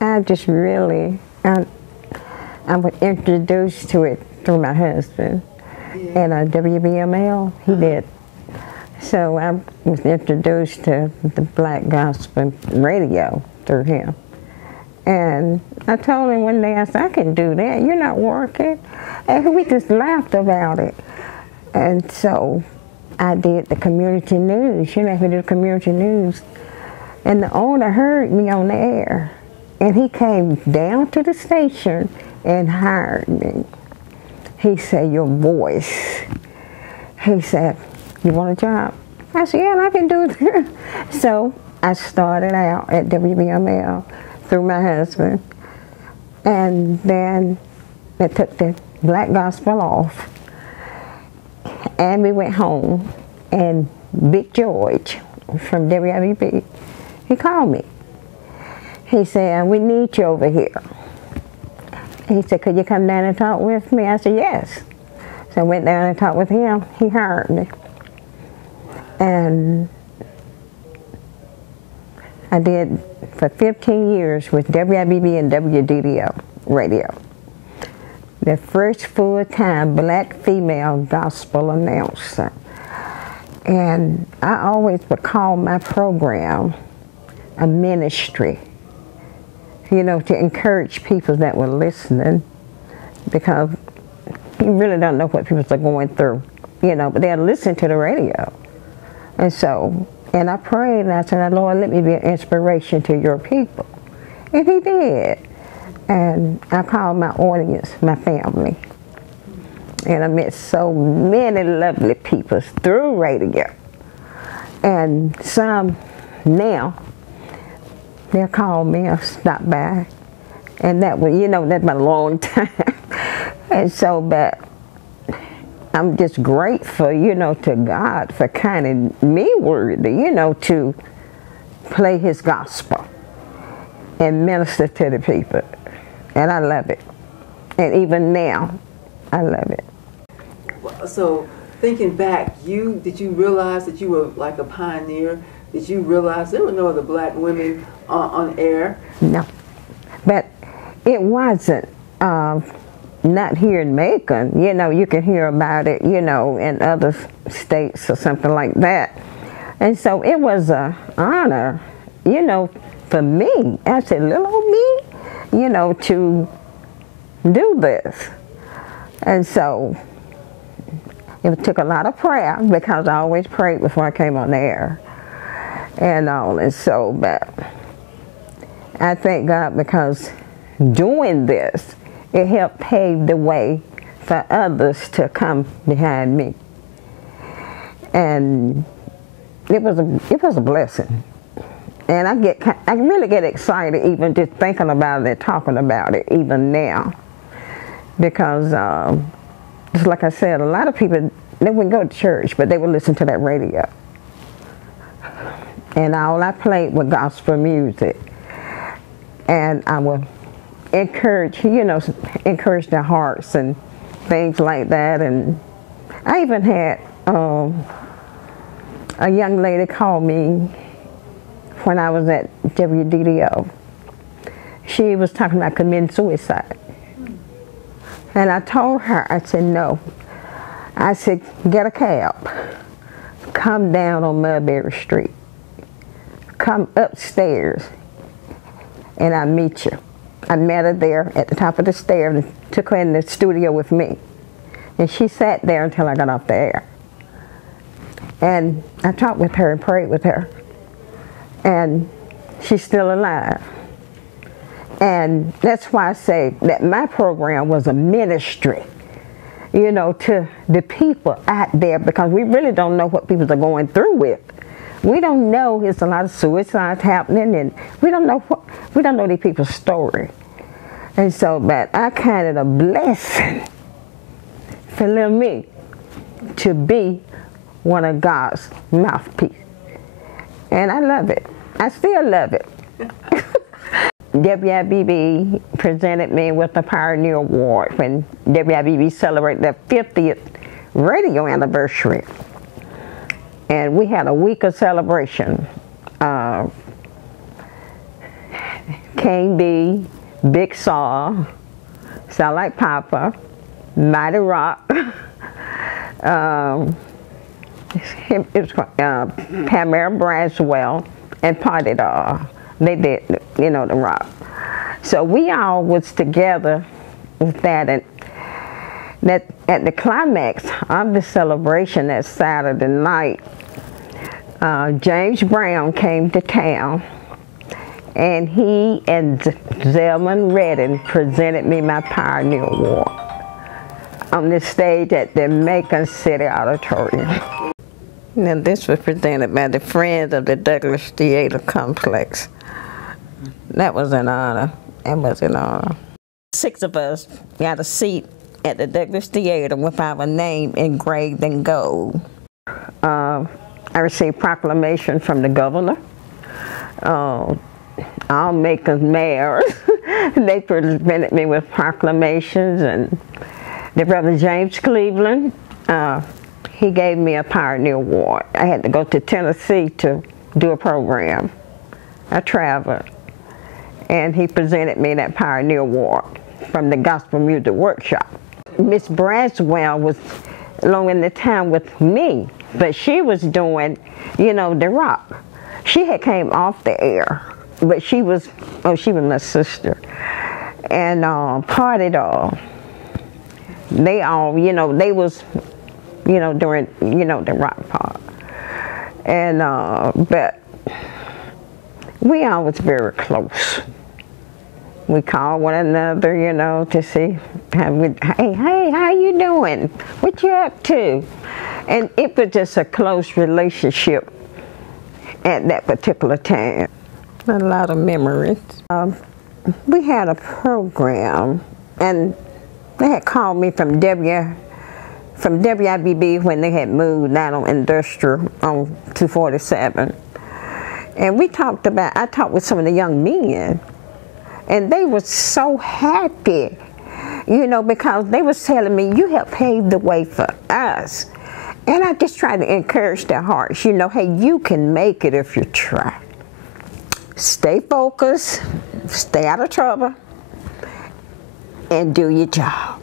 I just really, I was introduced to it through my husband. Yeah. And WBML, he did. So I was introduced to the black gospel radio through him. And I told him one day, I said, I can do that, you're not working. And we just laughed about it. And so I did the community news, you know, we did community news. And the owner heard me on the air. And he came down to the station and hired me. He said, your voice. He said, you want a job? I said, yeah, I can do it. So I started out at WBML through my husband. And then they took the black gospel off. And we went home. And Big George from WIBB, he called me. He said, we need you over here. He said, could you come down and talk with me? I said, yes. So I went down and talked with him. He hired me. And I did for 15 years with WIBB and WDDO radio. The first full-time black female gospel announcer. And I always would call my program a ministry, you know, to encourage people that were listening, because you really don't know what people are going through, you know, but they'll listen to the radio. And so, and I prayed and I said, Lord, let me be an inspiration to your people. And he did. And I called my audience my family. And I met so many lovely people through radio. And some now, they'll call me or stop by. And that was, you know, that's been a long time. And so, but I'm just grateful, you know, to God for counting me worthy, you know, to play his gospel and minister to the people. And I love it. And even now, I love it. So, thinking back, did you realize that you were like a pioneer? Did you realize there were no other black women on air? No, but it wasn't not here in Macon. You know, you can hear about it, you know, in other states or something like that. And so it was an honor, you know, for me, as a little old me, you know, to do this. And so it took a lot of prayer, because I always prayed before I came on the air. And all, and so, but I thank God, because doing this, it helped pave the way for others to come behind me. And it was a blessing. And I really get excited even just thinking about it and talking about it even now. Because just like I said, a lot of people, they wouldn't go to church, but they would listen to that radio. And all I played was gospel music. And I would encourage, you know, encourage their hearts and things like that. And I even had a young lady call me when I was at WDDO. She was talking about committing suicide. And I told her, I said, no. I said, get a cab. Come down on Mulberry Street. Come upstairs and I'll meet you. I met her there at the top of the stairs and took her in the studio with me. And she sat there until I got off the air. And I talked with her and prayed with her. And she's still alive. And that's why I say that my program was a ministry, you know, to the people out there, because we really don't know what people are going through with. We don't know, there's a lot of suicides happening, and we don't know these people's story. And so, but I counted a blessing for little me to be one of God's mouthpiece. And I love it. I still love it. WIBB presented me with the Pioneer Award when WIBB celebrated their 50th radio anniversary. And we had a week of celebration. King B, Big Saw, Sound Like Papa, Mighty Rock, it was Pamela Braswell, and Party Doll. They did, you know, the rock. So we all was together with that, and that at the climax of the celebration that Saturday night, James Brown came to town, and he and Zelman Redding presented me my Pioneer Award on the stage at the Macon City Auditorium. And this was presented by the Friends of the Douglas Theater Complex. That was an honor. That was an honor. 6 of us got a seat at the Douglas Theater with our name engraved in gold. I received proclamation from the governor. All Macon's mayors, they presented me with proclamations, and the Reverend James Cleveland, he gave me a Pioneer Award. I had to go to Tennessee to do a program. I traveled, and he presented me that Pioneer Award from the Gospel Music Workshop. Miss Braswell was along in the town with me, but she was doing, you know, the rock. She had came off the air, but she was my sister. And Party Doll, they all, you know, they was, you know, during, you know, the rock part. And, but we all was very close. We called one another, you know, to see, hey, how you doing? What you up to? And it was just a close relationship at that particular time. A lot of memories. We had a program, and they had called me from WIBB when they had moved down on Industrial on 247. And I talked with some of the young men, and they were so happy, you know, because they was telling me, you helped pave the way for us. And I just tried to encourage their hearts, you know, hey, you can make it if you try. Stay focused, stay out of trouble, and do your job.